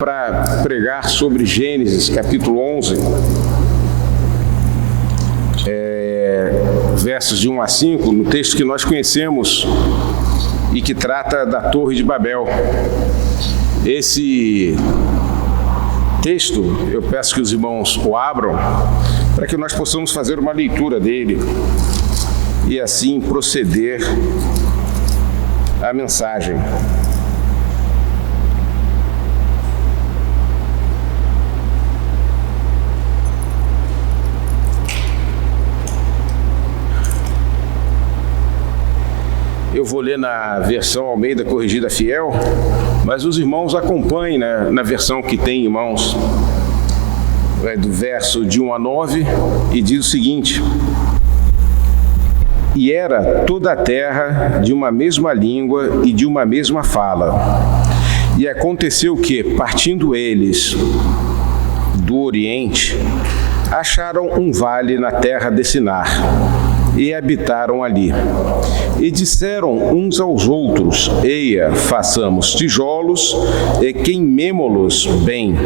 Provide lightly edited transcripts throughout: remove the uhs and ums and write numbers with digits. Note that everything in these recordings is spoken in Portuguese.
Para pregar sobre Gênesis, capítulo 11, versos de 1 a 5, no texto que nós conhecemos e que trata da Torre de Babel. Esse texto, eu peço que os irmãos o abram, para que nós possamos fazer uma leitura dele e assim proceder à mensagem. Eu vou ler na versão Almeida Corrigida Fiel, mas os irmãos acompanhem, né, na versão que tem em mãos, do verso de 1 a 9, e diz o seguinte: E era toda a terra de uma mesma língua e de uma mesma fala. E aconteceu que, partindo eles do Oriente, acharam um vale na terra de Sinar, e habitaram ali. E disseram uns aos outros: Eia, façamos tijolos e queimemo-los bem.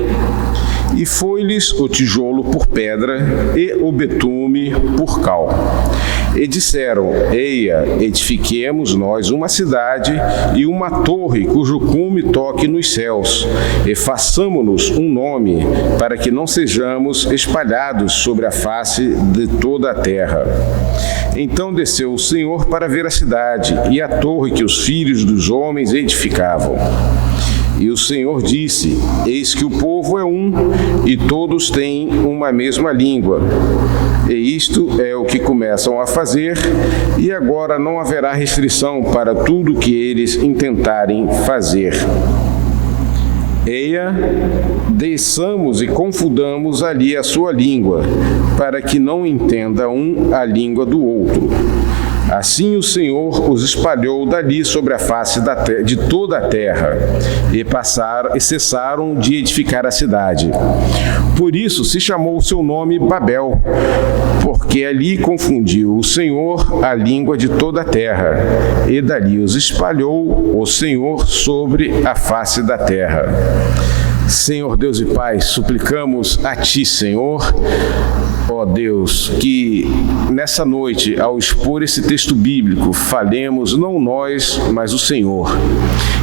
E foi-lhes o tijolo por pedra e o betume por cal. E disseram: Eia, edifiquemos nós uma cidade e uma torre cujo cume toque nos céus, e façamo-nos um nome, para que não sejamos espalhados sobre a face de toda a terra. Então desceu o Senhor para ver a cidade e a torre que os filhos dos homens edificavam. E o Senhor disse: Eis que o povo é um, e todos têm uma mesma língua. E isto é o que começam a fazer, e agora não haverá restrição para tudo que eles intentarem fazer. Eia, desçamos e confundamos ali a sua língua, para que não entenda um a língua do outro. Assim o Senhor os espalhou dali sobre a face de toda a terra, e cessaram de edificar a cidade. Por isso se chamou o seu nome Babel, porque ali confundiu o Senhor a língua de toda a terra, e dali os espalhou o Senhor sobre a face da terra. Senhor Deus e Pai, suplicamos a Ti, Senhor, ó Deus, que nessa noite, ao expor esse texto bíblico, falemos não nós, mas o Senhor.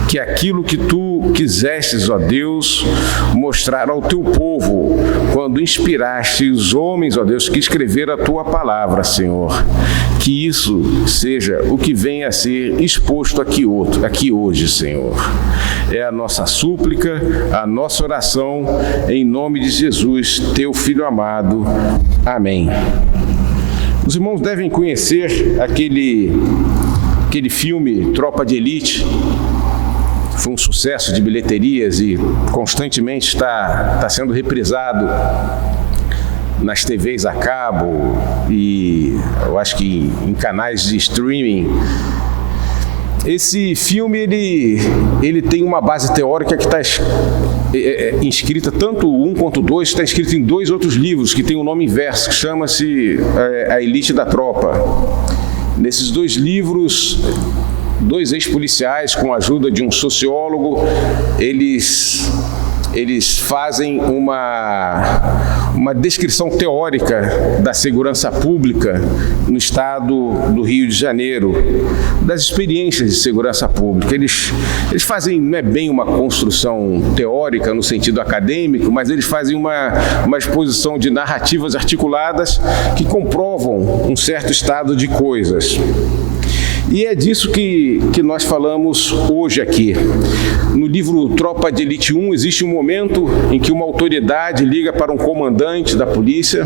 Que aquilo que Tu quisestes, ó Deus, mostrar ao Teu povo, quando inspiraste os homens, ó Deus, que escreveram a Tua palavra, Senhor, que isso seja o que venha a ser exposto aqui hoje, Senhor. É a nossa súplica, a nossa oração, em nome de Jesus, Teu Filho amado. Amém. Os irmãos devem conhecer aquele filme Tropa de Elite. Foi um sucesso de bilheterias e constantemente está sendo reprisado nas TVs a cabo e eu acho que em canais de streaming. Esse filme ele tem uma base teórica que está inscrita, tanto o 1 quanto o 2, está escrito em dois outros livros que tem o nome inverso, que chama-se A Elite da Tropa. Nesses dois livros, dois ex-policiais, com a ajuda de um sociólogo, eles fazem uma descrição teórica da segurança pública no estado do Rio de Janeiro, das experiências de segurança pública. Eles fazem, não é bem uma construção teórica no sentido acadêmico, mas eles fazem uma exposição de narrativas articuladas que comprovam um certo estado de coisas. E é disso que nós falamos hoje aqui. No livro Tropa de Elite 1, existe um momento em que uma autoridade liga para um comandante da polícia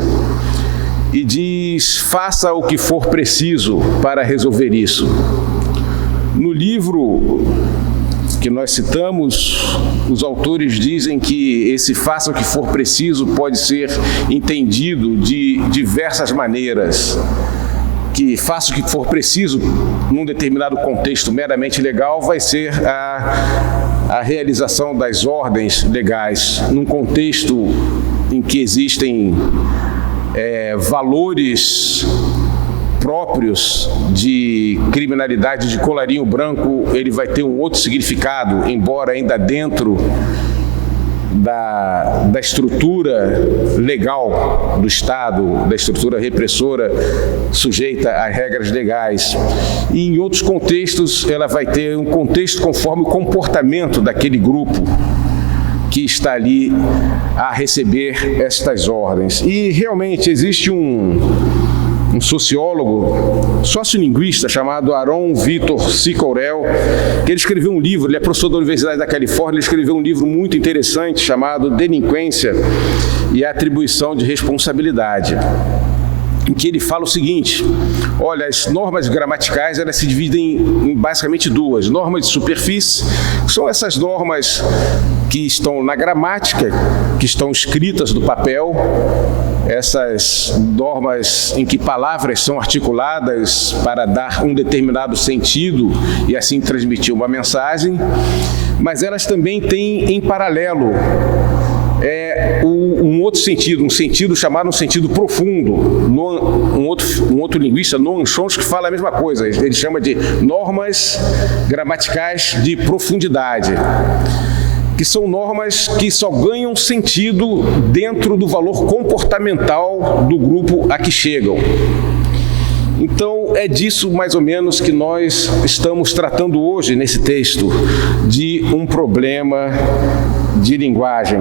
e diz: faça o que for preciso para resolver isso. No livro que nós citamos, os autores dizem que esse faça o que for preciso pode ser entendido de diversas maneiras. Que faça o que for preciso, num determinado contexto meramente legal, vai ser a realização das ordens legais, num contexto em que existem valores próprios de criminalidade de colarinho branco, ele vai ter um outro significado, embora ainda dentro da estrutura legal do Estado, da estrutura repressora sujeita a regras legais. E em outros contextos, ela vai ter um contexto conforme o comportamento daquele grupo que está ali a receber estas ordens. E realmente existe um sociólogo, sociolinguista chamado Aaron Vitor Sicorel, que ele escreveu um livro, ele é professor da Universidade da Califórnia, ele escreveu um livro muito interessante chamado Delinquência e a Atribuição de Responsabilidade, em que ele fala o seguinte: olha, as normas gramaticais, elas se dividem em basicamente duas. Normas de superfície, que são essas normas que estão na gramática, que estão escritas no papel, essas normas em que palavras são articuladas para dar um determinado sentido e assim transmitir uma mensagem, mas elas também têm em paralelo um outro sentido, um sentido chamado um sentido profundo. Um outro linguista, Noam Chomsky, fala a mesma coisa. Ele chama de normas gramaticais de profundidade, que são normas que só ganham sentido dentro do valor comportamental do grupo a que chegam. Então, é disso mais ou menos que nós estamos tratando hoje nesse texto, de um problema de linguagem.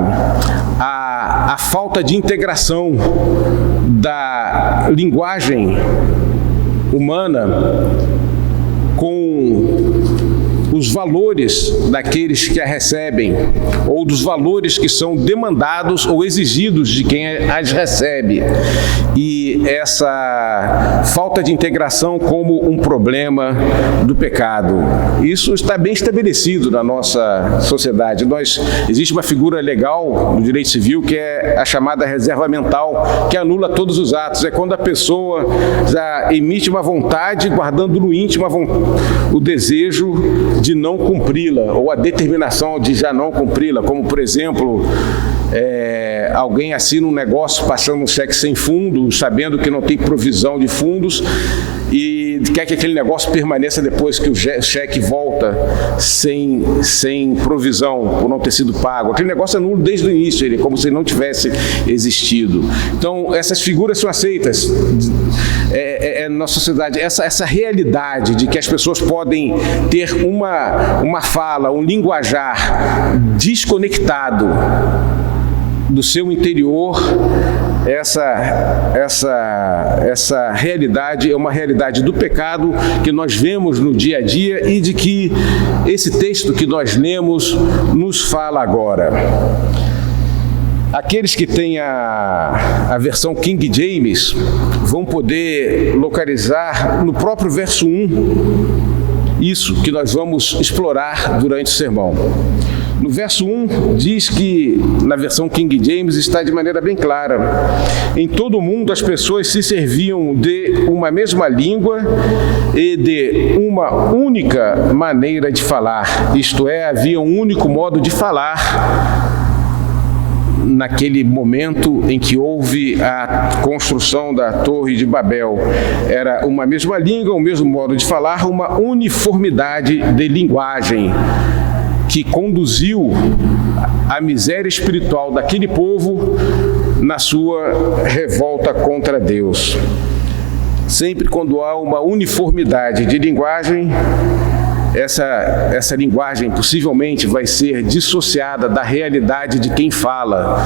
A falta de integração da linguagem humana com os valores daqueles que a recebem, ou dos valores que são demandados ou exigidos de quem as recebe. E essa falta de integração como um problema do pecado. Isso está bem estabelecido na nossa sociedade. Existe uma figura legal no direito civil que é a chamada reserva mental, que anula todos os atos. É quando a pessoa já emite uma vontade, guardando no íntimo o desejo de não cumpri-la, ou a determinação de já não cumpri-la, como, por exemplo, alguém assina um negócio passando um cheque sem fundos, sabendo que não tem provisão de fundos, e quer que aquele negócio permaneça depois que o cheque volta sem provisão, por não ter sido pago. Aquele negócio é nulo desde o início, ele é como se ele não tivesse existido. Então, essas figuras são aceitas na sociedade, essa realidade de que as pessoas podem ter uma fala, um linguajar desconectado do seu interior. Essa realidade é uma realidade do pecado que nós vemos no dia a dia e de que esse texto que nós lemos nos fala agora. Aqueles que têm a versão King James vão poder localizar no próprio verso 1 isso que nós vamos explorar durante o sermão. No verso 1 diz que, na versão King James, está de maneira bem clara: em todo o mundo as pessoas se serviam de uma mesma língua e de uma única maneira de falar, isto é, havia um único modo de falar naquele momento em que houve a construção da Torre de Babel. Era uma mesma língua, o mesmo modo de falar, uma uniformidade de linguagem que conduziu a miséria espiritual daquele povo na sua revolta contra Deus. Sempre quando há uma uniformidade de linguagem, essa linguagem possivelmente vai ser dissociada da realidade de quem fala,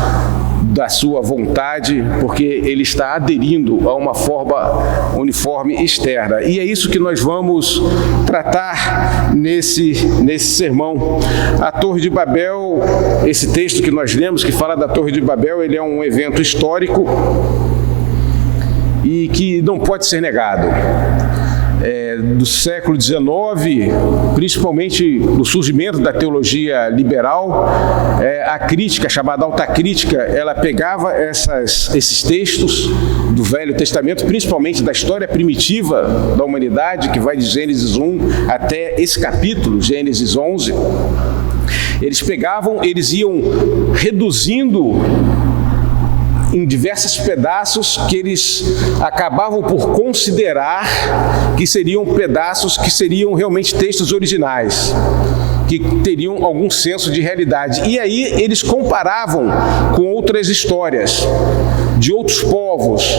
da sua vontade, porque ele está aderindo a uma forma uniforme externa. E é isso que nós vamos tratar nesse sermão. A Torre de Babel, esse texto que nós lemos, que fala da Torre de Babel, ele é um evento histórico e que não pode ser negado. Do século XIX, principalmente no surgimento da teologia liberal, a crítica, chamada alta crítica, ela pegava esses textos do Velho Testamento, principalmente da história primitiva da humanidade, que vai de Gênesis 1 até esse capítulo, Gênesis 11. Eles iam reduzindo em diversos pedaços que eles acabavam por considerar que seriam pedaços que seriam realmente textos originais. que teriam algum senso de realidade. E aí eles comparavam com outras histórias de outros povos.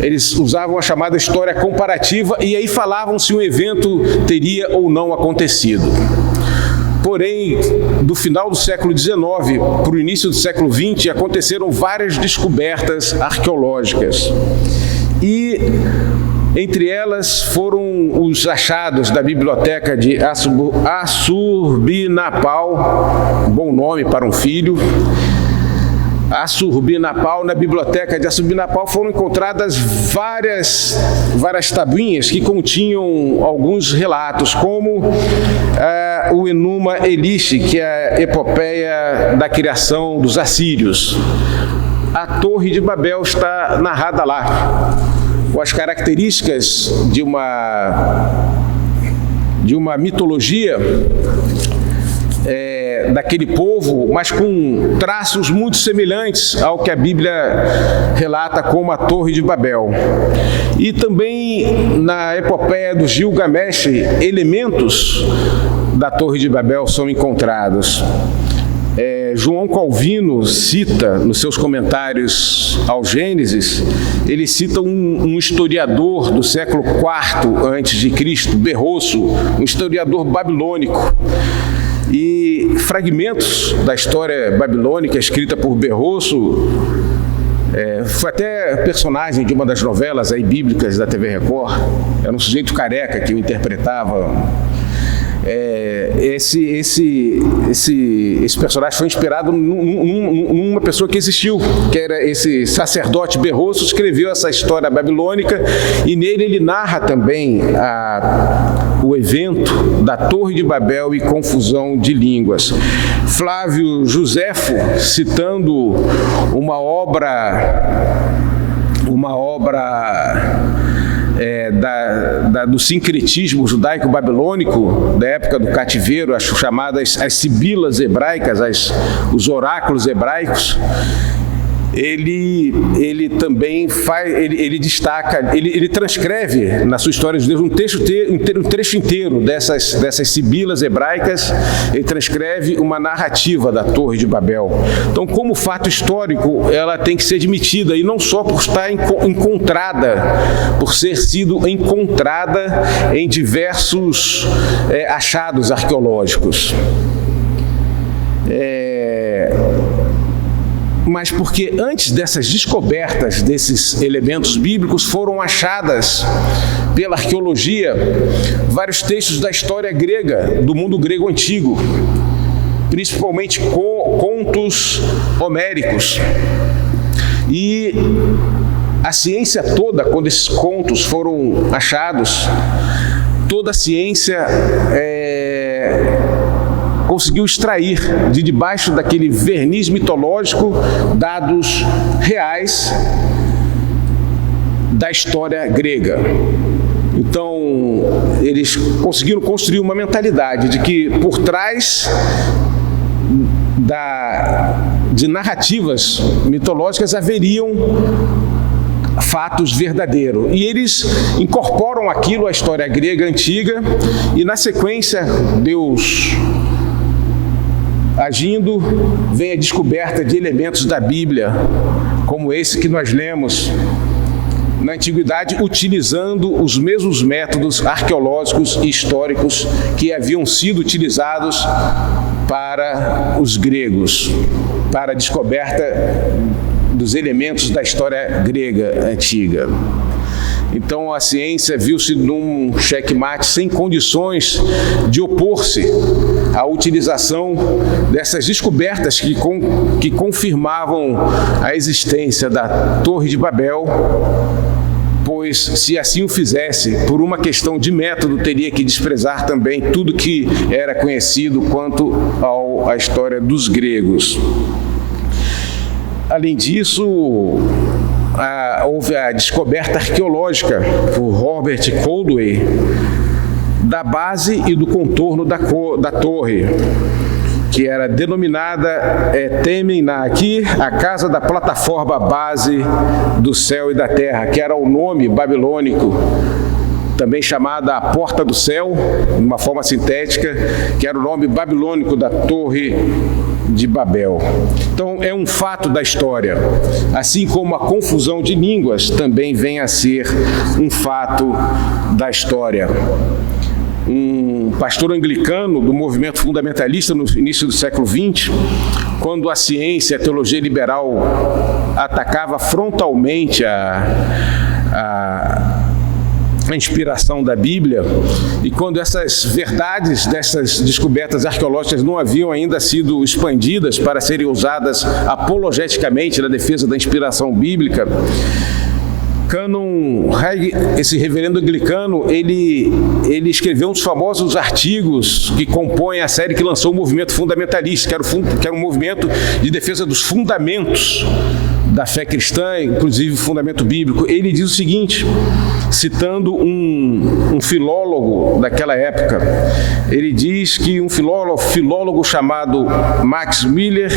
Eles usavam a chamada história comparativa e aí falavam se um evento teria ou não acontecido. Porém, do final do século XIX para o início do século XX, aconteceram várias descobertas arqueológicas. E entre elas foram os achados da biblioteca de Assurbanipal, bom nome para um filho. Assurbanipal, na biblioteca de Assurbanipal foram encontradas várias tabuinhas que continham alguns relatos, como o Enuma Elish, que é a epopeia da criação dos assírios. A Torre de Babel está narrada lá, com as características de uma mitologia daquele povo, mas com traços muito semelhantes ao que a Bíblia relata como a Torre de Babel. E também na epopeia do Gilgamesh, elementos da Torre de Babel são encontrados. João Calvino cita, nos seus comentários ao Gênesis, ele cita um historiador do século IV a.C., Berrosso, um historiador babilônico. E fragmentos da história babilônica escrita por Berrosso, foi até personagem de uma das novelas aí bíblicas da TV Record, era um sujeito careca que o interpretava. Esse personagem foi inspirado numa pessoa que existiu, que era esse sacerdote Berrosso, escreveu essa história babilônica e nele ele narra também o evento da Torre de Babel e confusão de línguas. Flávio Josefo, citando uma obra do sincretismo judaico-babilônico, da época do cativeiro, as chamadas as sibilas hebraicas, os oráculos hebraicos. Ele também ele destaca, ele transcreve na sua história de Deus um trecho inteiro dessas sibilas hebraicas. Ele transcreve uma narrativa da Torre de Babel. Então, como fato histórico, ela tem que ser admitida, e não só por estar encontrada, por ser sido encontrada em diversos achados arqueológicos. Mas porque antes dessas descobertas desses elementos bíblicos foram achadas pela arqueologia vários textos da história grega, do mundo grego antigo, principalmente contos homéricos. E a ciência toda, quando esses contos foram achados, toda a ciência conseguiu extrair de debaixo daquele verniz mitológico dados reais da história grega. Então, eles conseguiram construir uma mentalidade de que por trás de narrativas mitológicas haveriam fatos verdadeiros. E eles incorporam aquilo à história grega antiga e, na sequência, Deus agindo, vem a descoberta de elementos da Bíblia, como esse que nós lemos na Antiguidade, utilizando os mesmos métodos arqueológicos e históricos que haviam sido utilizados para os gregos, para a descoberta dos elementos da história grega antiga. Então a ciência viu-se num checkmate sem condições de opor-se à utilização dessas descobertas que confirmavam a existência da Torre de Babel, pois se assim o fizesse, por uma questão de método, teria que desprezar também tudo que era conhecido quanto à história dos gregos. Além disso, houve a descoberta arqueológica por Robert Coldwell da base e do contorno da torre, que era denominada Temenaki, a casa da plataforma base do céu e da terra, que era o nome babilônico também chamada a Porta do Céu, de uma forma sintética, que era o nome babilônico da Torre de Babel. Então, é um fato da história. Assim como a confusão de línguas também vem a ser um fato da história. Um pastor anglicano do movimento fundamentalista no início do século XX, quando a ciência e a teologia liberal atacava frontalmente a inspiração da Bíblia, e quando essas verdades dessas descobertas arqueológicas não haviam ainda sido expandidas para serem usadas apologeticamente na defesa da inspiração bíblica, Canon Haig, esse reverendo anglicano, ele escreveu um dos famosos artigos que compõem a série que lançou o movimento fundamentalista, que era um movimento de defesa dos fundamentos da fé cristã, inclusive o fundamento bíblico. Ele diz o seguinte, citando um filólogo daquela época, ele diz que um filólogo chamado Max Miller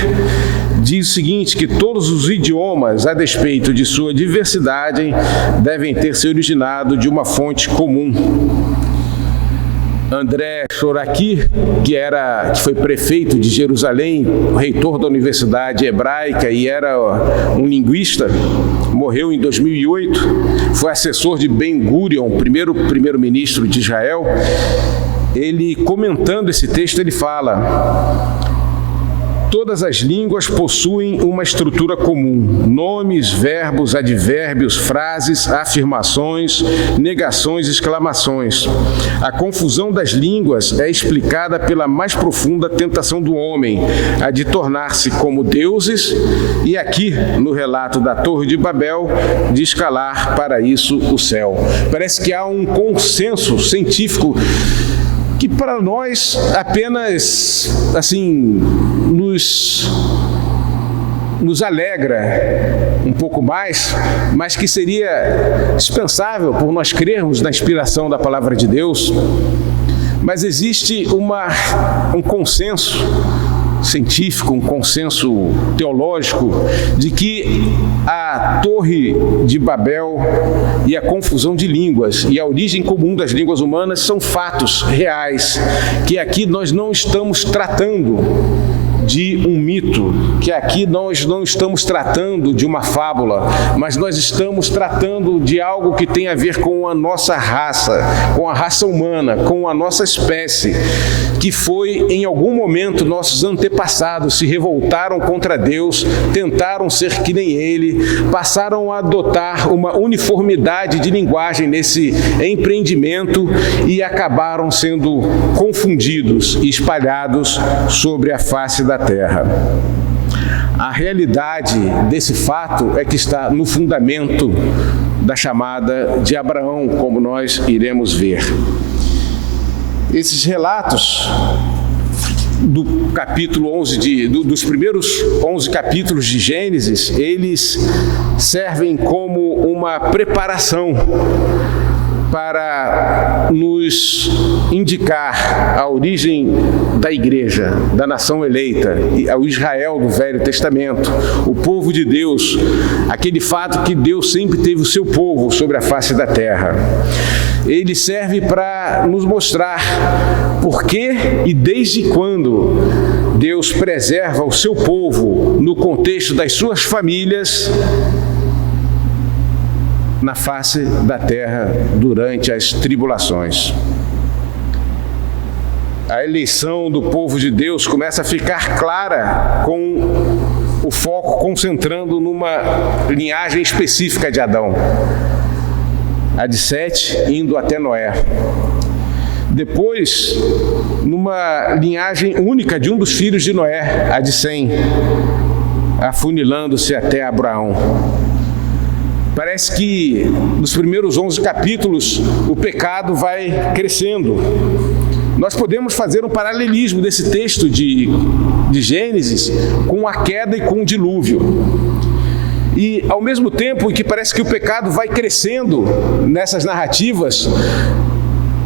diz o seguinte, que todos os idiomas, a despeito de sua diversidade, devem ter se originado de uma fonte comum. André Choraki, que foi prefeito de Jerusalém, reitor da Universidade Hebraica e era um linguista, morreu em 2008, foi assessor de Ben-Gurion, primeiro-ministro de Israel. Ele, comentando esse texto, ele fala: todas as línguas possuem uma estrutura comum: nomes, verbos, advérbios, frases, afirmações, negações, exclamações. A confusão das línguas é explicada pela mais profunda tentação do homem, a de tornar-se como deuses, e aqui, no relato da Torre de Babel, de escalar para isso o céu. Parece que há um consenso científico que para nós apenas, assim, nos alegra um pouco mais, mas que seria dispensável por nós crermos na inspiração da palavra de Deus. Mas existe um consenso científico, um consenso teológico de que a Torre de Babel e a confusão de línguas e a origem comum das línguas humanas são fatos reais, que aqui nós não estamos tratando de um mito, que aqui nós não estamos tratando de uma fábula, mas nós estamos tratando de algo que tem a ver com a nossa raça, com a raça humana, com a nossa espécie, que foi, em algum momento, nossos antepassados se revoltaram contra Deus, tentaram ser que nem Ele, passaram a adotar uma uniformidade de linguagem nesse empreendimento e acabaram sendo confundidos e espalhados sobre a face da terra. A realidade desse fato é que está no fundamento da chamada de Abraão, como nós iremos ver. Esses relatos do capítulo 11 dos primeiros 11 capítulos de Gênesis, eles servem como uma preparação para nos indicar a origem da igreja, da nação eleita, ao Israel do Velho Testamento, o povo de Deus, aquele fato que Deus sempre teve o seu povo sobre a face da terra. Ele serve para nos mostrar por que e desde quando Deus preserva o seu povo no contexto das suas famílias na face da terra durante as tribulações. A eleição do povo de Deus começa a ficar clara com o foco concentrando numa linhagem específica de Adão, a de Sete indo até Noé. Depois, numa linhagem única de um dos filhos de Noé, a de Sem, afunilando-se até Abraão. Parece que nos primeiros 11 capítulos o pecado vai crescendo. Nós podemos fazer um paralelismo desse texto de Gênesis com a queda e com o dilúvio. E ao mesmo tempo que parece que o pecado vai crescendo nessas narrativas,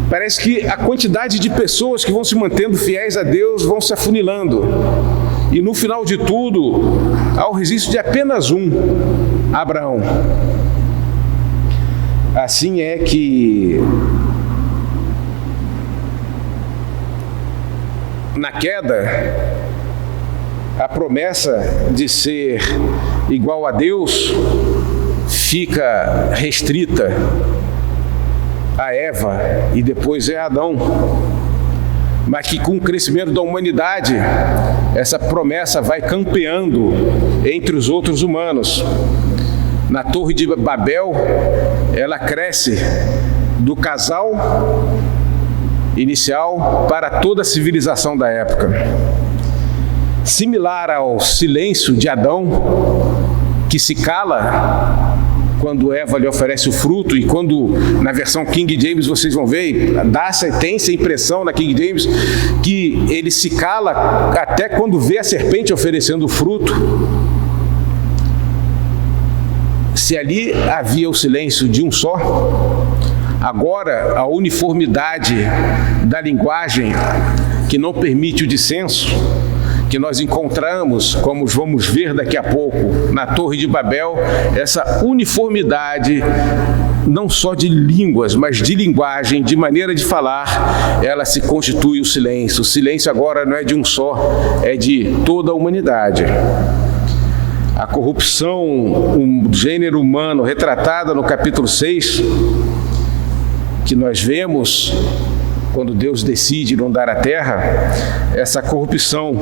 parece que a quantidade de pessoas que vão se mantendo fiéis a Deus vão se afunilando. E no final de tudo, há o registro de apenas um, Abraão. Assim é que Na queda, a promessa de ser igual a Deus fica restrita a Eva e depois a Adão. Mas que com o crescimento da humanidade, essa promessa vai campeando entre os outros humanos. Na Torre de Babel, ela cresce do casal inicial para toda a civilização da época. Similar ao silêncio de Adão, que se cala quando Eva lhe oferece o fruto, e quando na versão King James vocês vão ver, tem essa impressão na King James, que ele se cala até quando vê a serpente oferecendo o fruto. Se ali havia o silêncio de um só, agora a uniformidade da linguagem que não permite o dissenso, que nós encontramos, como vamos ver daqui a pouco, na Torre de Babel, essa uniformidade não só de línguas, mas de linguagem, de maneira de falar, ela se constitui o silêncio. O silêncio agora não é de um só, é de toda a humanidade. A corrupção do gênero humano, retratada no capítulo 6, que nós vemos quando Deus decide inundar a terra, essa corrupção,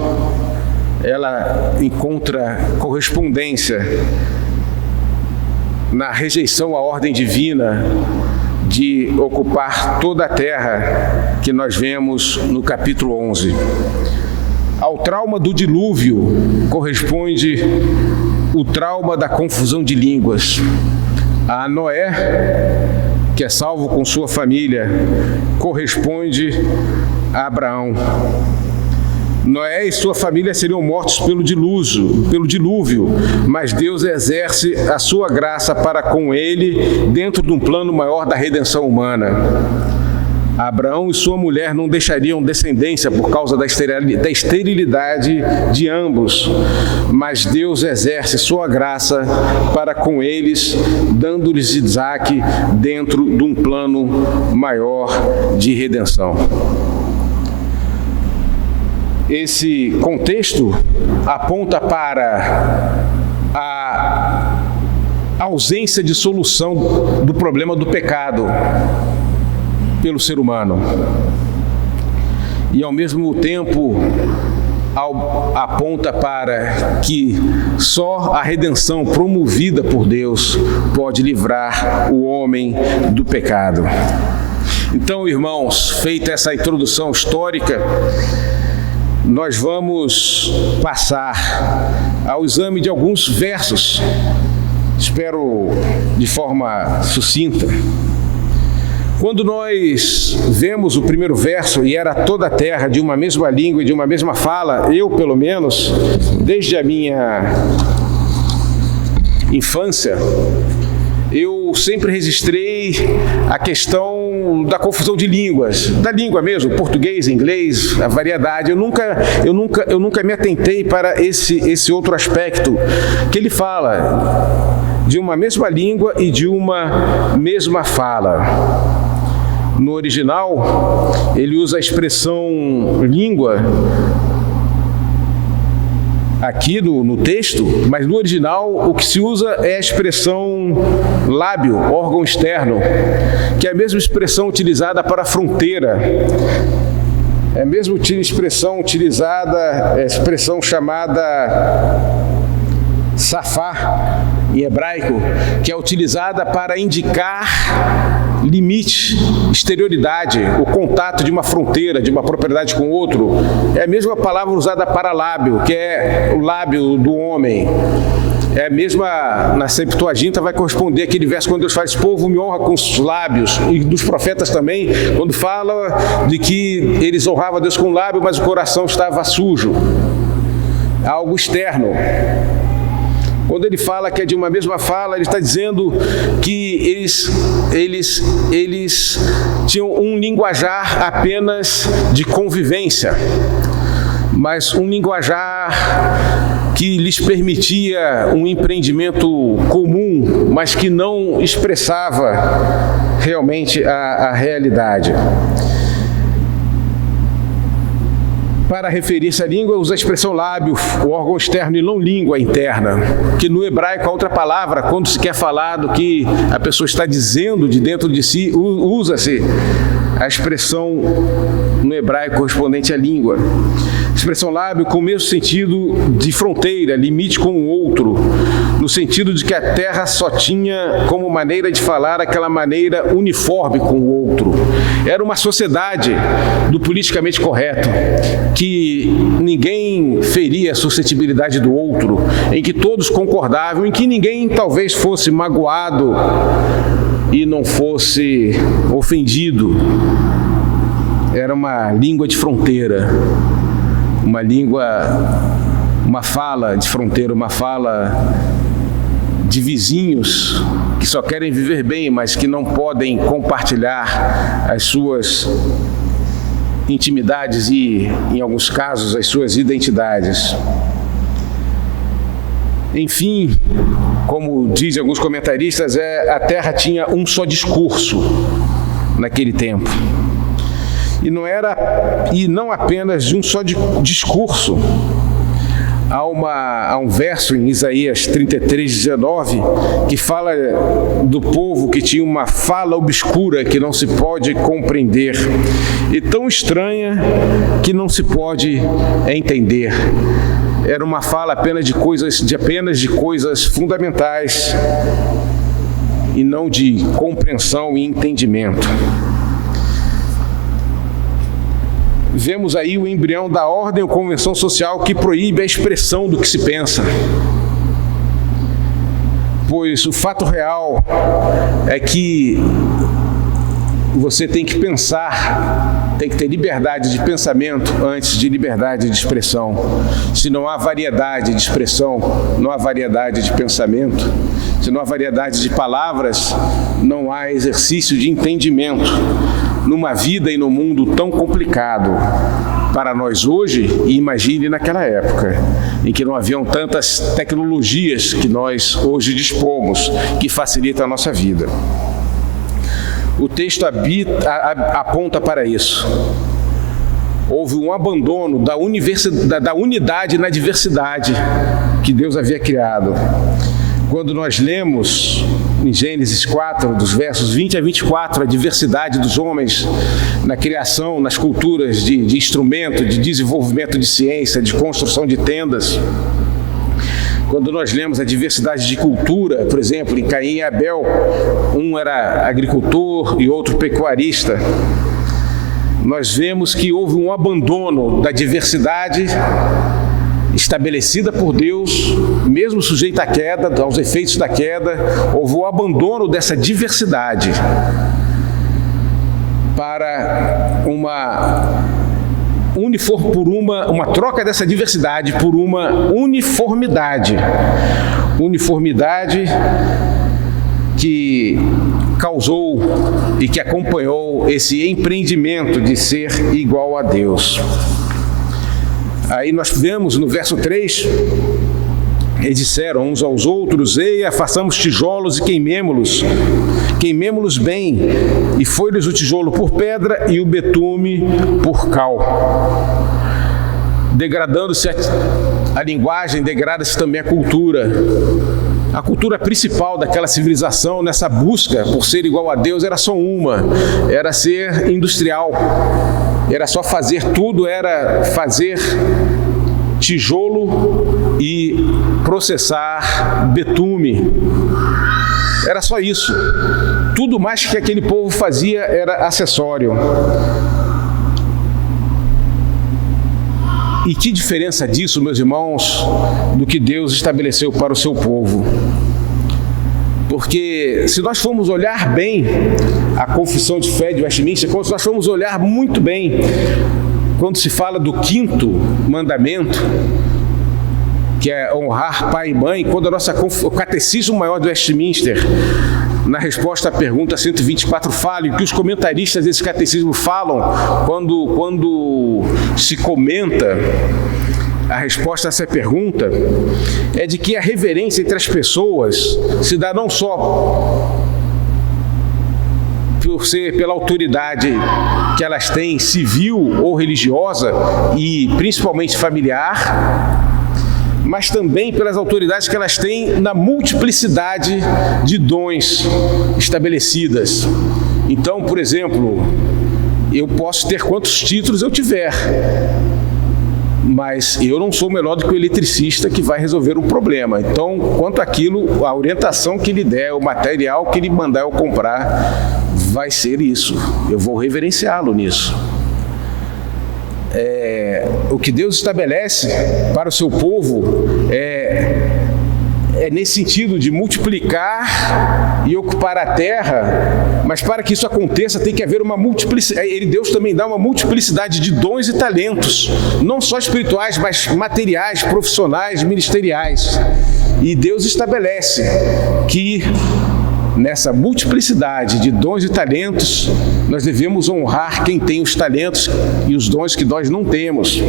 ela encontra correspondência na rejeição à ordem divina de ocupar toda a terra, que nós vemos no capítulo 11. Ao trauma do dilúvio corresponde o trauma da confusão de línguas. A Noé, que é salvo com sua família, corresponde a Abraão. Noé e sua família seriam mortos pelo dilúvio, mas Deus exerce a sua graça para com ele dentro de um plano maior da redenção humana. Abraão e sua mulher não deixariam descendência por causa da esterilidade de ambos, mas Deus exerce sua graça para com eles, dando-lhes Isaque dentro de um plano maior de redenção. Esse contexto aponta para a ausência de solução do problema do pecado pelo ser humano. E ao mesmo tempo aponta para que só a redenção promovida por Deus pode livrar o homem do pecado. Então, irmãos, feita essa introdução histórica, nós vamos passar ao exame de alguns versos, espero de forma sucinta. Quando nós vemos o primeiro verso, e era toda a terra de uma mesma língua e de uma mesma fala, eu, pelo menos, desde a minha infância, eu sempre registrei a questão da confusão de línguas, da língua mesmo, português, inglês, a variedade. Eu nunca me atentei para esse outro aspecto que ele fala de uma mesma língua e de uma mesma fala. No original, ele usa a expressão língua aqui no texto, mas no original o que se usa é a expressão lábio, órgão externo, que é a mesma expressão utilizada para a fronteira. É a mesma expressão utilizada, a expressão chamada safá, em hebraico, que é utilizada para indicar limite, exterioridade, o contato de uma fronteira, de uma propriedade com outro. É a mesma palavra usada para lábio, que é o lábio do homem. É a mesma, na Septuaginta vai corresponder aquele verso quando Deus fala: esse povo me honra com os lábios, e dos profetas também, quando fala de que eles honravam a Deus com o lábio, mas o coração estava sujo, algo externo. Quando ele fala que é de uma mesma fala, ele está dizendo que eles tinham um linguajar apenas de convivência, mas um linguajar que lhes permitia um empreendimento comum, mas que não expressava realmente a realidade. para referir-se à língua, usa a expressão lábio, o órgão externo, e não língua interna, que no hebraico, a outra palavra, quando se quer falar do que a pessoa está dizendo de dentro de si, usa-se a expressão no hebraico correspondente à língua. Expressão lábio com o mesmo sentido de fronteira, limite com o outro, no sentido de que a terra só tinha como maneira de falar aquela maneira uniforme com o outro. Era uma sociedade do politicamente correto, que ninguém feria a suscetibilidade do outro, em que todos concordavam, em que ninguém talvez fosse magoado e não fosse ofendido. Era uma língua de fronteira, uma fala de fronteira, uma fala de vizinhos que só querem viver bem, mas que não podem compartilhar as suas intimidades e, em alguns casos, as suas identidades. Enfim, como dizem alguns comentaristas, a Terra tinha um só discurso naquele tempo. E não apenas de um só discurso. Há um verso em Isaías 33:19 que fala do povo que tinha uma fala obscura que não se pode compreender e tão estranha que não se pode entender. Era uma fala apenas de coisas fundamentais e não de compreensão e entendimento. Vemos aí o embrião da ordem ou convenção social que proíbe a expressão do que se pensa. Pois o fato real é que você tem que pensar, tem que ter liberdade de pensamento antes de liberdade de expressão. Se não há variedade de expressão, não há variedade de pensamento. Se não há variedade de palavras, não há exercício de entendimento numa vida e no mundo tão complicado para nós hoje, e imagine naquela época, em que não haviam tantas tecnologias que nós hoje dispomos, que facilitam a nossa vida. O texto aponta para isso. Houve um abandono da unidade na diversidade que Deus havia criado. Quando nós lemos em Gênesis 4, dos versos 20 a 24, a diversidade dos homens na criação, nas culturas de instrumento, de desenvolvimento de ciência, de construção de tendas. Quando nós lemos a diversidade de cultura, por exemplo, em Caim e Abel, um era agricultor e outro pecuarista, nós vemos que houve um abandono da diversidade estabelecida por Deus, mesmo sujeita à queda, aos efeitos da queda. Houve o abandono dessa diversidade para uma troca dessa diversidade por uma uniformidade. Uniformidade que causou e que acompanhou esse empreendimento de ser igual a Deus. Aí nós vemos no verso 3, eles disseram uns aos outros: eia, façamos tijolos e queimemo-los bem. E foi-lhes o tijolo por pedra e o betume por cal. Degradando-se a linguagem, degrada-se também a cultura. A cultura principal daquela civilização, nessa busca por ser igual a Deus, era só uma: era ser industrial. Era só fazer tudo, era fazer tijolo e processar betume. Era só isso. Tudo mais que aquele povo fazia era acessório. E que diferença disso, meus irmãos, do que Deus estabeleceu para o seu povo? Porque se nós formos olhar bem a confissão de fé de Westminster, se nós formos olhar muito bem, quando se fala do 5º mandamento, que é honrar pai e mãe, quando o Catecismo Maior de Westminster, na resposta à pergunta 124, fala, e o que os comentaristas desse catecismo falam, quando se comenta a resposta a essa pergunta, é de que a reverência entre as pessoas se dá não só pela autoridade que elas têm, civil ou religiosa, e principalmente familiar, mas também pelas autoridades que elas têm na multiplicidade de dons estabelecidas. Então, por exemplo, eu posso ter quantos títulos eu tiver, mas eu não sou melhor do que o eletricista que vai resolver o problema. Então, quanto àquilo, a orientação que ele der, o material que ele mandar eu comprar, vai ser isso. Eu vou reverenciá-lo nisso. O que Deus estabelece para o seu povo é nesse sentido de multiplicar e ocupar a terra, mas para que isso aconteça tem que haver uma multiplicidade. Deus também dá uma multiplicidade de dons e talentos, não só espirituais, mas materiais, profissionais, ministeriais. E Deus estabelece que nessa multiplicidade de dons e talentos, nós devemos honrar quem tem os talentos e os dons que nós não temos.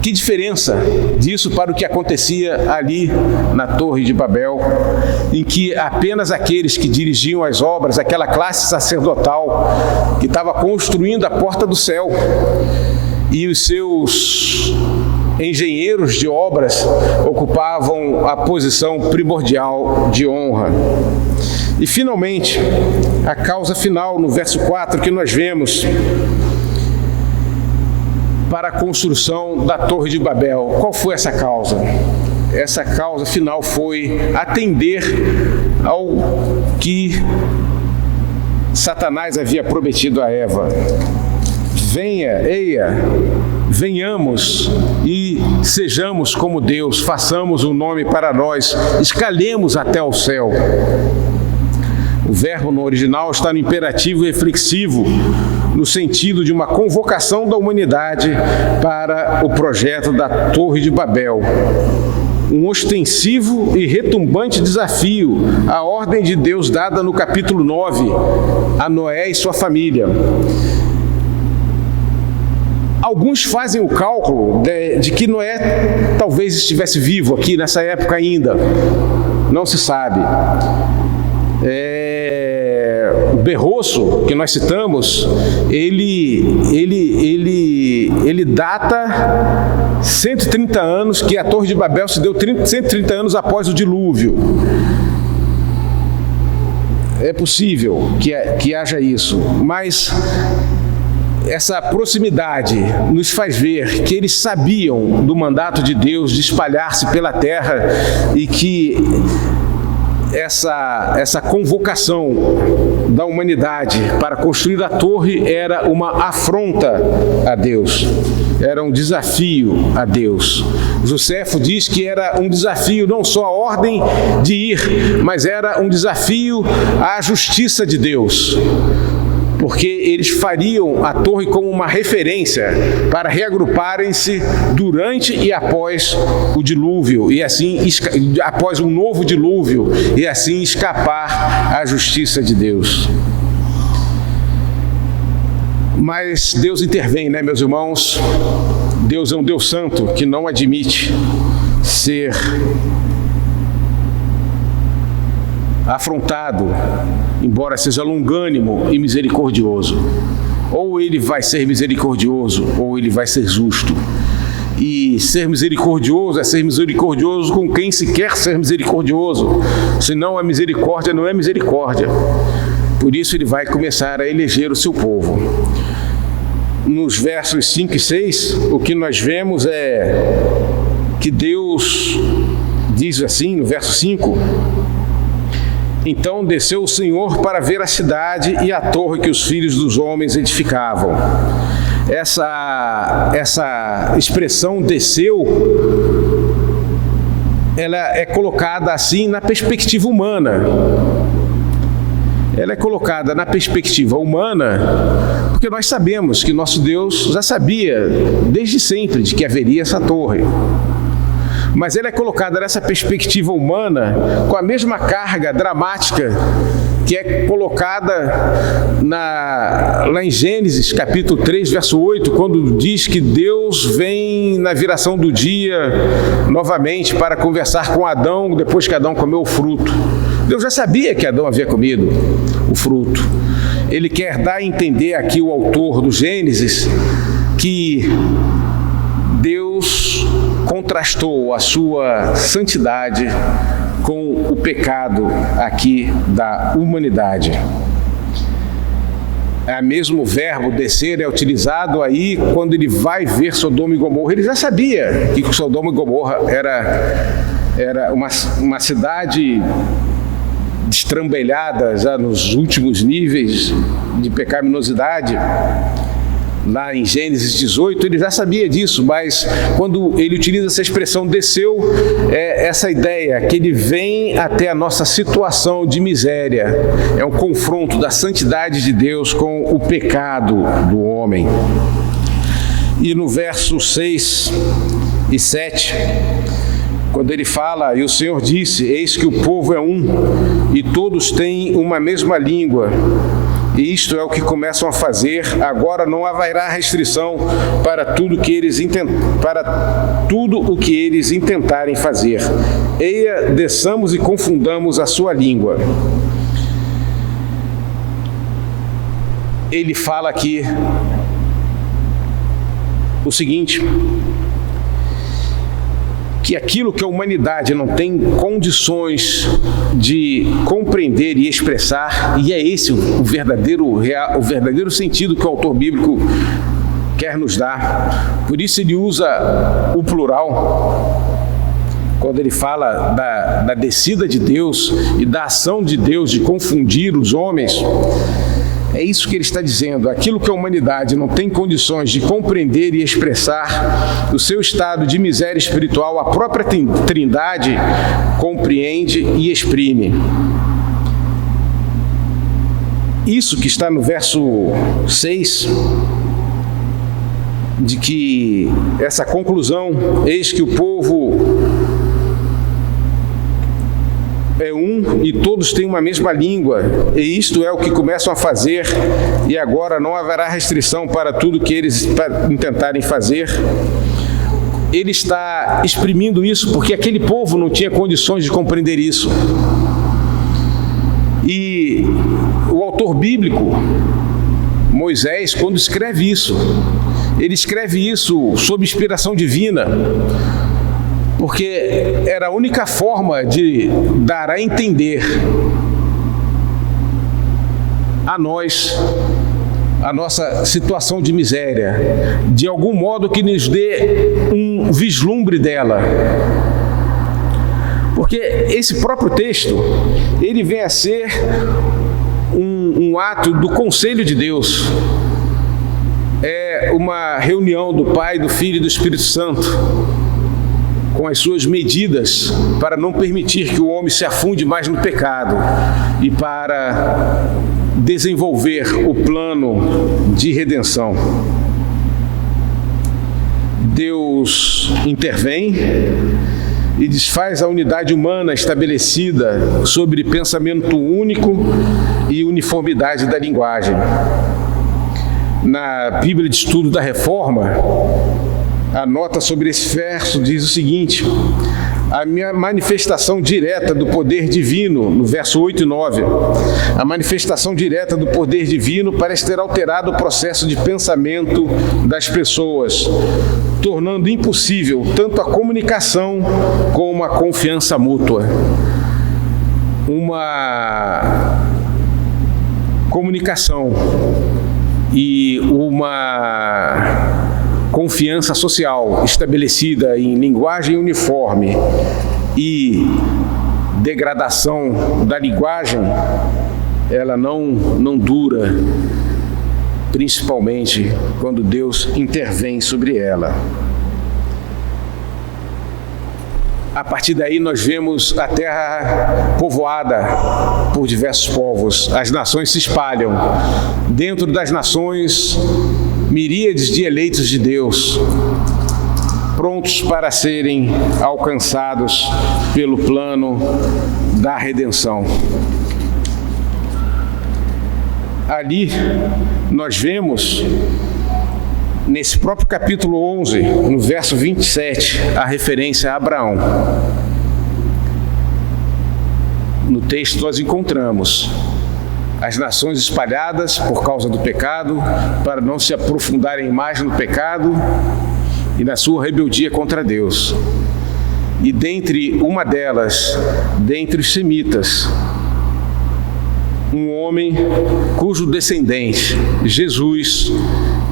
Que diferença disso para o que acontecia ali na Torre de Babel, em que apenas aqueles que dirigiam as obras, aquela classe sacerdotal que estava construindo a porta do céu, e os seus engenheiros de obras ocupavam a posição primordial de honra. E finalmente, a causa final, no verso 4, que nós vemos para a construção da Torre de Babel. Qual foi essa causa? Essa causa final foi atender ao que Satanás havia prometido a Eva. Venhamos e sejamos como Deus, façamos um nome para nós, escalemos até o céu. O verbo no original está no imperativo reflexivo, no sentido de uma convocação da humanidade para o projeto da Torre de Babel. Um ostensivo e retumbante desafio à ordem de Deus dada no capítulo 9 a Noé e sua família. Alguns fazem o cálculo de que Noé talvez estivesse vivo aqui nessa época ainda. Não se sabe. O Berrosso, que nós citamos, ele data 130 anos, que a Torre de Babel se deu 130 anos após o dilúvio. É possível que haja isso, mas essa proximidade nos faz ver que eles sabiam do mandato de Deus de espalhar-se pela terra e que essa convocação da humanidade para construir a torre era uma afronta a Deus, era um desafio a Deus. Joséfo diz que era um desafio não só a ordem de ir, mas era um desafio à justiça de Deus, porque eles fariam a torre como uma referência para reagruparem-se durante e após o dilúvio, e assim, após um novo dilúvio, e assim escapar à justiça de Deus. Mas Deus intervém, né, meus irmãos? Deus é um Deus santo que não admite ser afrontado, embora seja longânimo e misericordioso. Ou ele vai ser misericordioso, ou ele vai ser justo. E ser misericordioso é ser misericordioso com quem se quer ser misericordioso. Senão a misericórdia não é misericórdia. Por isso ele vai começar a eleger o seu povo. Nos versos 5 e 6, o que nós vemos é que Deus diz assim, no verso 5: então desceu o Senhor para ver a cidade e a torre que os filhos dos homens edificavam. Essa expressão desceu, ela é colocada assim na perspectiva humana. Ela é colocada na perspectiva humana porque nós sabemos que nosso Deus já sabia desde sempre de que haveria essa torre. Mas ela é colocada nessa perspectiva humana com a mesma carga dramática que é colocada lá em Gênesis, capítulo 3, verso 8, quando diz que Deus vem na viração do dia novamente para conversar com Adão, depois que Adão comeu o fruto. Deus já sabia que Adão havia comido o fruto. Ele quer dar a entender aqui, o autor do Gênesis, que Deus contrastou a sua santidade com o pecado aqui da humanidade. O mesmo verbo descer é utilizado aí quando ele vai ver Sodoma e Gomorra. Ele já sabia que Sodoma e Gomorra era uma cidade destrambelhada já nos últimos níveis de pecaminosidade. Lá em Gênesis 18, ele já sabia disso, mas quando ele utiliza essa expressão desceu, é essa ideia que ele vem até a nossa situação de miséria. É um confronto da santidade de Deus com o pecado do homem. E no verso 6 e 7, quando ele fala, e o Senhor disse, eis que o povo é um, e todos têm uma mesma língua, e isto é o que começam a fazer, agora não haverá restrição para tudo o que eles intentarem fazer. Eia, desçamos e confundamos a sua língua. Ele fala aqui o seguinte, que aquilo que a humanidade não tem condições de compreender e expressar, e é esse o verdadeiro sentido que o autor bíblico quer nos dar. Por isso ele usa o plural, quando ele fala da descida de Deus e da ação de Deus de confundir os homens. É isso que ele está dizendo, aquilo que a humanidade não tem condições de compreender e expressar, o seu estado de miséria espiritual, a própria Trindade compreende e exprime. Isso que está no verso 6, de que essa conclusão, eis que o povo é um e todos têm uma mesma língua, e isto é o que começam a fazer, e agora não haverá restrição para tudo que eles intentarem fazer. Ele está exprimindo isso porque aquele povo não tinha condições de compreender isso. E o autor bíblico, Moisés, quando escreve isso, ele escreve isso sob inspiração divina, porque era a única forma de dar a entender a nós a nossa situação de miséria, de algum modo que nos dê um vislumbre dela. Porque esse próprio texto, ele vem a ser um ato do conselho de Deus. É uma reunião do Pai, do Filho e do Espírito Santo, com as suas medidas para não permitir que o homem se afunde mais no pecado e para desenvolver o plano de redenção. Deus intervém e desfaz a unidade humana estabelecida sobre pensamento único e uniformidade da linguagem. Na Bíblia de Estudo da Reforma, a nota sobre esse verso diz o seguinte: a minha manifestação direta do poder divino, no verso 8 e 9, a manifestação direta do poder divino parece ter alterado o processo de pensamento das pessoas, tornando impossível tanto a comunicação como a confiança mútua. Uma comunicação e uma confiança social estabelecida em linguagem uniforme e degradação da linguagem, ela não dura, principalmente quando Deus intervém sobre ela. A partir daí nós vemos a terra povoada por diversos povos, as nações se espalham, dentro das nações miríades de eleitos de Deus, prontos para serem alcançados pelo plano da redenção. Ali nós vemos, nesse próprio capítulo 11, no verso 27, a referência a Abraão. No texto nós encontramos as nações espalhadas por causa do pecado, para não se aprofundarem mais no pecado e na sua rebeldia contra Deus. E dentre uma delas, dentre os semitas, um homem cujo descendente, Jesus,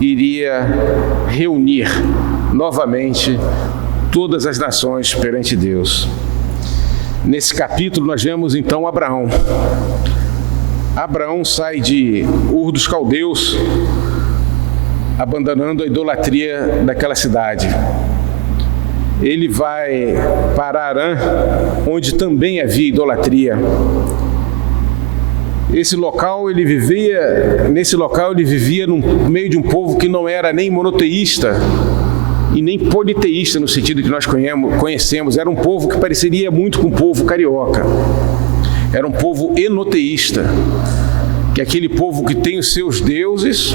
iria reunir novamente todas as nações perante Deus. Nesse capítulo nós vemos então Abraão. Abraão sai de Ur dos Caldeus, abandonando a idolatria daquela cidade. Ele vai para Harã, onde também havia idolatria. Nesse local ele vivia no meio de um povo que não era nem monoteísta e nem politeísta no sentido que nós conhecemos. Era um povo que pareceria muito com o povo carioca. Era um povo enoteísta, que é aquele povo que tem os seus deuses,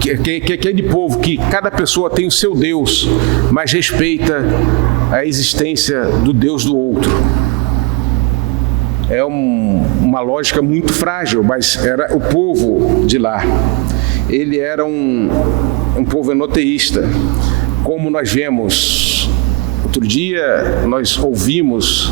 que é aquele povo que cada pessoa tem o seu Deus, mas respeita a existência do Deus do outro. É uma lógica muito frágil, mas era o povo de lá. Ele era um povo enoteísta. Como nós vemos, outro dia nós ouvimos,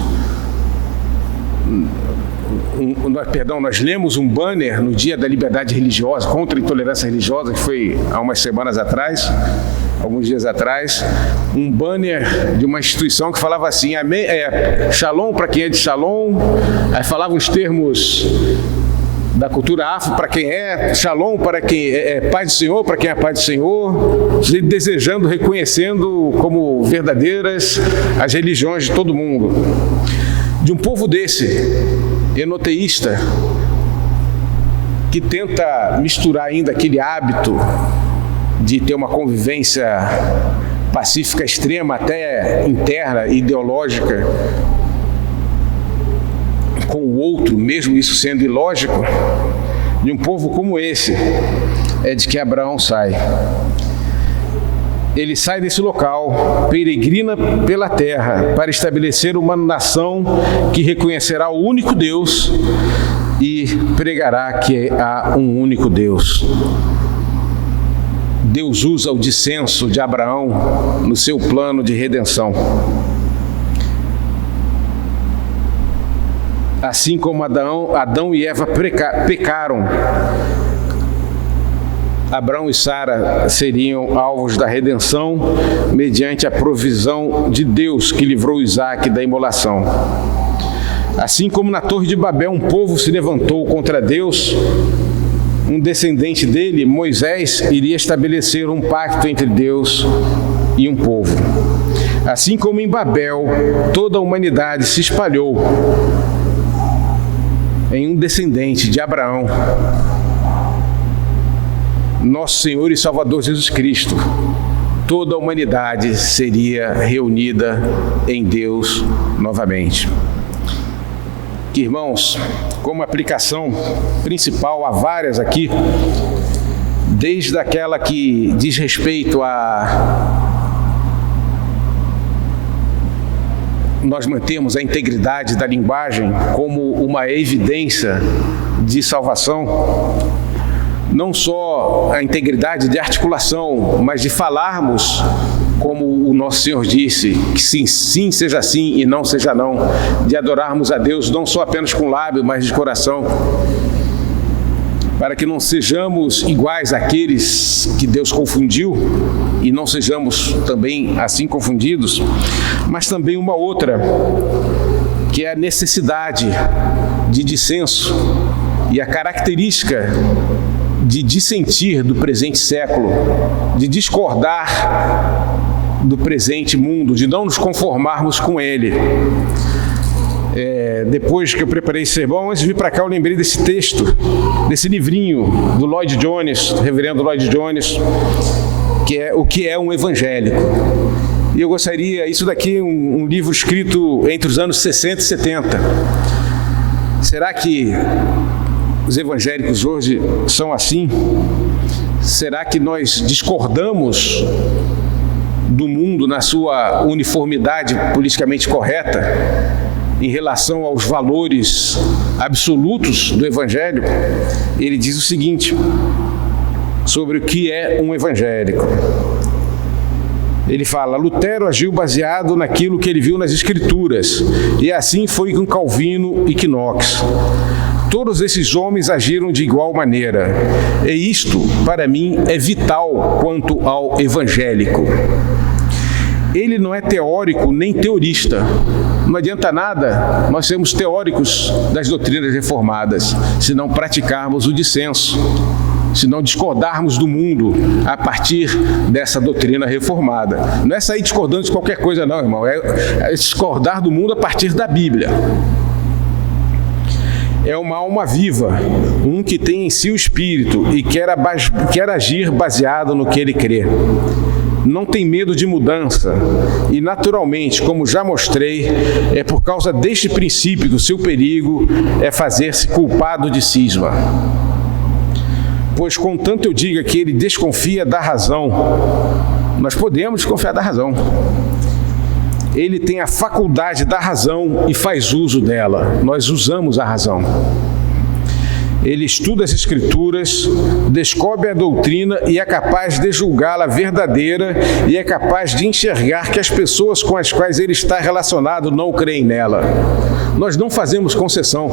nós lemos um banner no Dia da Liberdade Religiosa, contra a intolerância religiosa, que foi há alguns dias atrás, um banner de uma instituição que falava assim, Shalom para quem é de Shalom, aí falava os termos da cultura afro para quem é, Shalom para quem é paz do Senhor, para quem é paz do Senhor, desejando, reconhecendo como verdadeiras as religiões de todo mundo. De um povo desse, enoteísta, que tenta misturar ainda aquele hábito de ter uma convivência pacífica extrema, até interna, ideológica, com o outro, mesmo isso sendo ilógico, de um povo como esse, é de que Abraão sai. Ele sai desse local, peregrina pela terra, para estabelecer uma nação que reconhecerá o único Deus e pregará que há um único Deus. Deus usa o dissenso de Abraão no seu plano de redenção. Assim como Adão e Eva pecaram, Abraão e Sara seriam alvos da redenção mediante a provisão de Deus que livrou Isaac da imolação. Assim como na Torre de Babel um povo se levantou contra Deus, um descendente dele, Moisés, iria estabelecer um pacto entre Deus e um povo. Assim como em Babel toda a humanidade se espalhou em um descendente de Abraão, nosso Senhor e Salvador Jesus Cristo, toda a humanidade seria reunida em Deus novamente. Que, irmãos, como aplicação principal, há várias aqui, desde aquela que diz respeito a nós mantemos a integridade da linguagem como uma evidência de salvação, não só a integridade de articulação, mas de falarmos como o nosso Senhor disse, que sim, sim seja sim e não seja não, de adorarmos a Deus não só apenas com lábio, mas de coração, para que não sejamos iguais àqueles que Deus confundiu e não sejamos também assim confundidos, mas também uma outra, que é a necessidade de dissenso e a característica de dissentir do presente século, de discordar do presente mundo, de não nos conformarmos com ele. Depois que eu preparei esse sermão, antes de vir para cá, eu lembrei desse texto, desse livrinho do Lloyd Jones, do reverendo Lloyd Jones, que é O que é um Evangélico. E eu gostaria, isso daqui é um livro escrito entre os anos 60 e 70. Será que os evangélicos hoje são assim? Será que nós discordamos do mundo na sua uniformidade politicamente correta? em relação aos valores absolutos do Evangelho, ele diz o seguinte sobre o que é um evangélico. Ele fala: Lutero agiu baseado naquilo que ele viu nas Escrituras, e assim foi com Calvino e Knox. Todos esses homens agiram de igual maneira, e isto, para mim, é vital quanto ao evangélico. Ele não é teórico nem teorista. Não adianta nada nós sermos teóricos das doutrinas reformadas, se não praticarmos o dissenso, se não discordarmos do mundo a partir dessa doutrina reformada. Não é sair discordando de qualquer coisa não, irmão, é discordar do mundo a partir da Bíblia. É uma alma viva, um que tem em si o Espírito e quer agir baseado no que ele crê. Não tem medo de mudança e, naturalmente, como já mostrei, é por causa deste princípio que o seu perigo é fazer-se culpado de cisma. Pois, contanto eu diga que ele desconfia da razão, nós podemos desconfiar da razão. Ele tem a faculdade da razão e faz uso dela. Nós usamos a razão. Ele estuda as Escrituras, descobre a doutrina e é capaz de julgá-la verdadeira e é capaz de enxergar que as pessoas com as quais ele está relacionado não creem nela. Nós não fazemos concessão.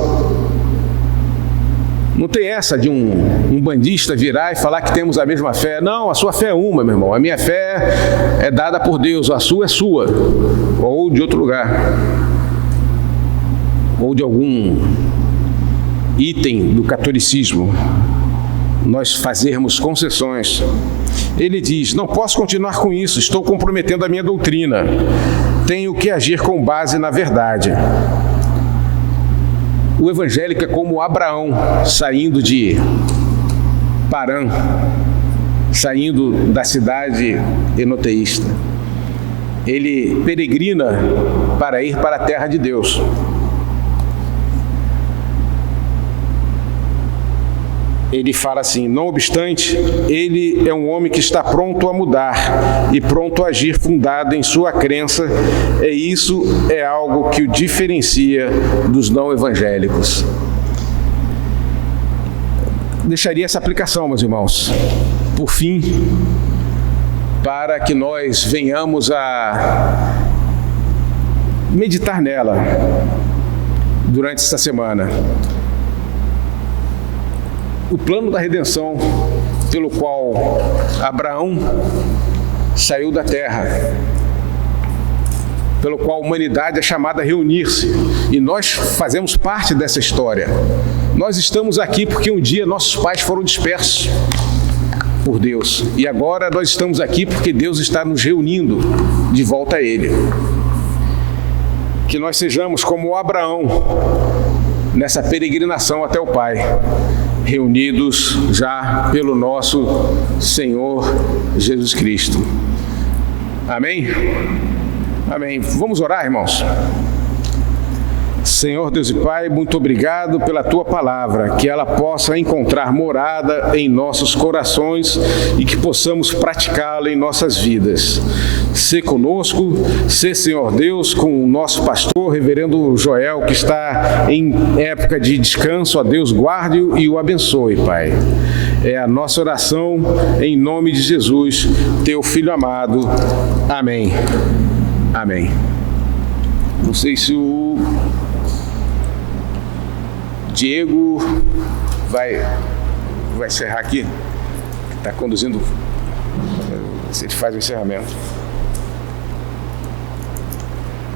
Não tem essa de um bandista virar e falar que temos a mesma fé. Não, a sua fé é uma, meu irmão. A minha fé é dada por Deus, a sua é sua. Ou de outro lugar. Ou de algum item do catolicismo. Nós fazermos concessões. Ele diz: não posso continuar com isso, estou comprometendo a minha doutrina. Tenho que agir com base na verdade. O evangélico é como Abraão, saindo de Parã, saindo da cidade enoteísta. Ele peregrina para ir para a terra de Deus. Ele fala assim: não obstante, ele é um homem que está pronto a mudar e pronto a agir fundado em sua crença, e isso é algo que o diferencia dos não evangélicos. Deixaria essa aplicação, meus irmãos, por fim, para que nós venhamos a meditar nela durante essa semana. O plano da redenção pelo qual Abraão saiu da terra, pelo qual a humanidade é chamada a reunir-se, e nós fazemos parte dessa história. Nós estamos aqui porque um dia nossos pais foram dispersos por Deus, e agora nós estamos aqui porque Deus está nos reunindo de volta a Ele. Que nós sejamos como Abraão nessa peregrinação até o Pai, reunidos já pelo nosso Senhor Jesus Cristo. Amém? Amém. Vamos orar, irmãos? Senhor Deus e Pai, muito obrigado pela Tua palavra, que ela possa encontrar morada em nossos corações e que possamos praticá-la em nossas vidas. Sê conosco, sê, Senhor Deus, com o nosso pastor, reverendo Joel, que está em época de descanso. A Deus, guarde-o e o abençoe, Pai. É a nossa oração em nome de Jesus, Teu Filho amado. Amém. Amém. Não sei se o Diego vai encerrar aqui, está conduzindo, se ele faz o encerramento.